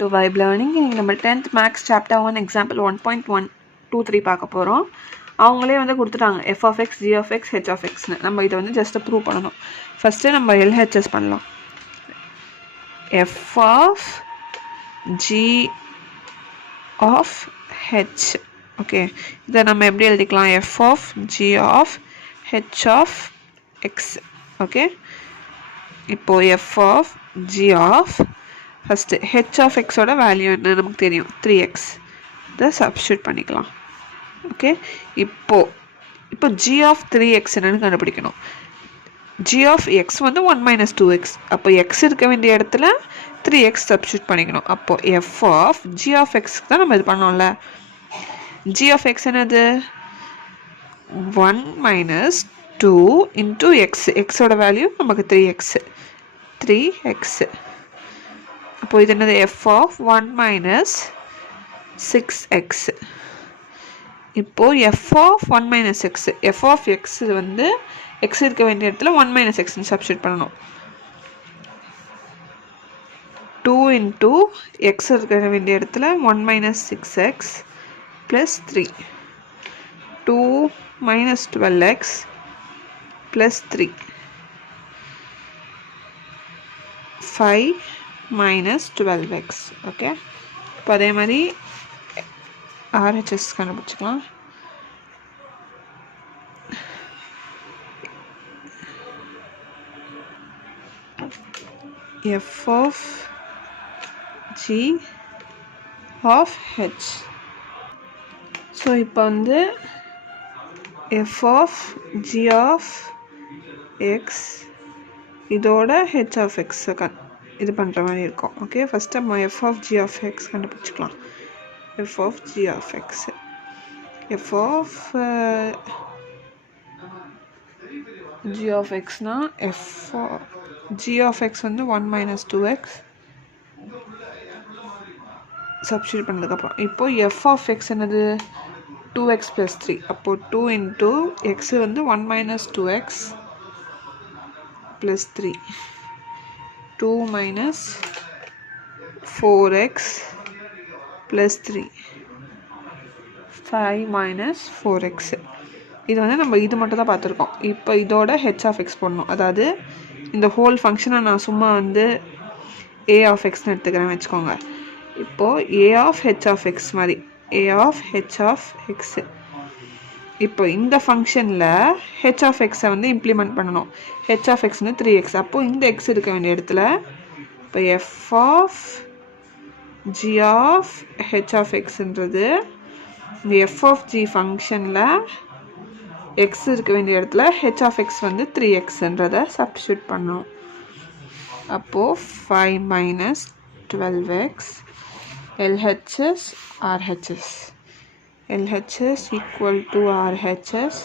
to Vibe Learning. இன்னைக்கு நம்ம 10th Max Chapter 1 Example 1.123 பார்க்க போகிறோம். அவங்களே வந்து கொடுத்துட்டாங்க f of x, g of x, h of x. நம்ம இதை வந்து ஜஸ்ட் ப்ரூவ் பண்ணணும். ஃபஸ்ட்டு நம்ம LHS பண்ணலாம். f of g of h. Okay, இதை நம்ம எப்படி எழுதிக்கலாம்? f of g of h of x. Okay, இப்போ f of g of first h of xோட வேல்யூ என்ன நமக்கு தெரியும், 3x. இதை சப்ஸ்டியூட் பண்ணிக்கலாம். ஓகே, இப்போ g of 3x என்னன்னு கண்டுபிடிக்கணும். g of x வந்து 1 - 2x. அப்போ x இருக்க வேண்டிய இடத்துல 3x சப்ஸ்டியூட் பண்ணிக்கணும். அப்போ f of g of x தான் நம்ம இது பண்ணோம்ல. g of x என்னது? 1 - 2 into x. xோட வேல்யூ நமக்கு 3x. அப்போ இது என்னது? f of 1 - 6x. இப்போ f of 1 - x, f of x வந்து x இருக்க வேண்டிய இடத்துல 1 - x சப்ஸ்டியூட் பண்ணணும். 2 into x இருக்க வேண்டிய இடத்துல 1 - 6x plus 3. 2 - 12x plus 3. 5 - 12x. Okay, இப்போ அதே மாதிரி RHS கண்டுபிடிச்சிக்கலாம். f of g of h. So இப்போ வந்து f of g of x இதோட h of x இது பண்ணுற மாதிரி இருக்கும். ஓகே, ஃபஸ்ட்டு நம்ம f of g of x கண்டுபிடிச்சிக்கலாம். f of g of x, f of g of xனா f g of x வந்து 1 - 2x substitute பண்ணதுக்கப்புறம் இப்போ f of x என்னது? 2x plus 3. அப்போ 2 into x வந்து 1 - 2x plus 3. 2 - 4x plus 3. 5 - 4x. இது வந்து நம்ம இது மட்டும் தான் பார்த்துருக்கோம். இப்போ இதோட h of x போடணும். அதாவது இந்த ஹோல் ஃபங்க்ஷனை நான் சும்மா வந்து a of xன்னு எடுத்துக்கிறேன்னு வச்சுக்கோங்க. இப்போது a of h of x மாதிரி a of h of x. இப்போ இந்த ஃபங்க்ஷனில் h of x வந்து இம்ப்ளிமெண்ட் பண்ணணும். h of x 3x. அப்போது இந்த x இருக்க வேண்டிய இடத்துல இப்போ f of g of h of xன்றது இந்த f of g ஃபங்க்ஷனில் x இருக்க வேண்டிய இடத்துல h of x வந்து 3xன்றதை சப்ஸ்டியூட் பண்ணணும். அப்போது 5 - 12x. LHS RHS. LHS equal to RHS.